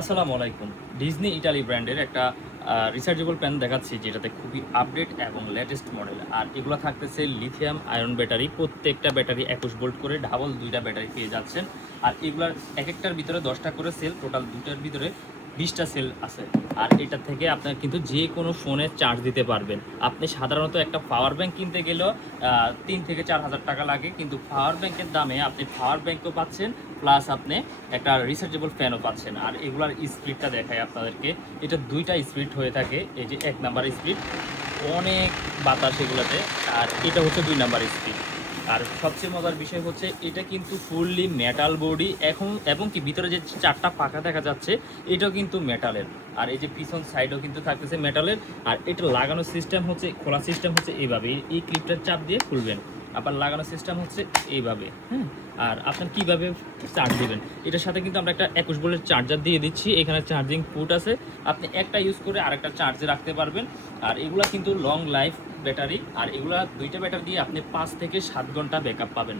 আসসালামু আলাইকুম। Disney Italy ব্র্যান্ডের একটা রিচার্জেবল প্যান দেখাচ্ছি, যেটাতে খুবই আপডেট এবং লেটেস্ট মডেল। আর এগুলো থাকতেছে লিথিয়াম আয়ন ব্যাটারি। প্রত্যেকটা ব্যাটারি 21 ভোল্ট করে, ডাবল 2টা ব্যাটারি পেয়ে যাচ্ছেন। আর এগুলার একেকটার ভিতরে 10টা করে সেল, টোটাল 2টার ভিতরে 20টা সেল আছে। আর এটা থেকে আপনার কিন্তু যে কোনো ফোনে চার্জ দিতে পারবেন। আপনি সাধারণত একটা পাওয়ার ব্যাংক কিনতে গেলেও 3 থেকে 4 হাজার টাকা লাগে, কিন্তু পাওয়ার ব্যাংকের দামে আপনি পাওয়ার ব্যাংকও পাচ্ছেন, প্লাস আপনি একটা রিচার্জেবল ফ্যানও পাচ্ছেন। আর এগুলার স্পিডটা দেখায় আপনাদেরকে। এটা 2টা স্পিড হয়ে থাকে। এই যে 1 নাম্বার স্পিড, অনেক বাতাস এগুলাতে। আর এটা হচ্ছে 2 নাম্বার স্পিড। আর সবচেয়ে মজার বিষয় হচ্ছে এটা কিন্তু ফুললি মেটাল বডি এবং কি ভিতরে যে 4টা পাখা দেখা যাচ্ছে এটাও কিন্তু মেটালের। আর এই যে পিছন সাইডও কিন্তু থাকতেছে মেটালের। আর এটা লাগানোর সিস্টেম হচ্ছে, খোলা সিস্টেম হচ্ছে এইভাবে, এই ক্লিপটার চাপ দিয়ে খুলবেন। আবার লাগানোর সিস্টেম হচ্ছে এইভাবে। হ্যাঁ, আর আপনার কিভাবে চার্জ দেবেন, এটার সাথে কিন্তু আমরা একটা 21 ভোল্টের চার্জার দিয়ে দিচ্ছি। এখানে চার্জিং পোর্ট আছে, আপনি একটা ইউজ করে আরেকটা চার্জে রাখতে পারবেন। আর এগুলা কিন্তু লং লাইফ ব্যাটারি। আর এগুলা 2টা ব্যাটারি দিয়ে আপনি 5 থেকে 7 ঘন্টা ব্যাকআপ পাবেন।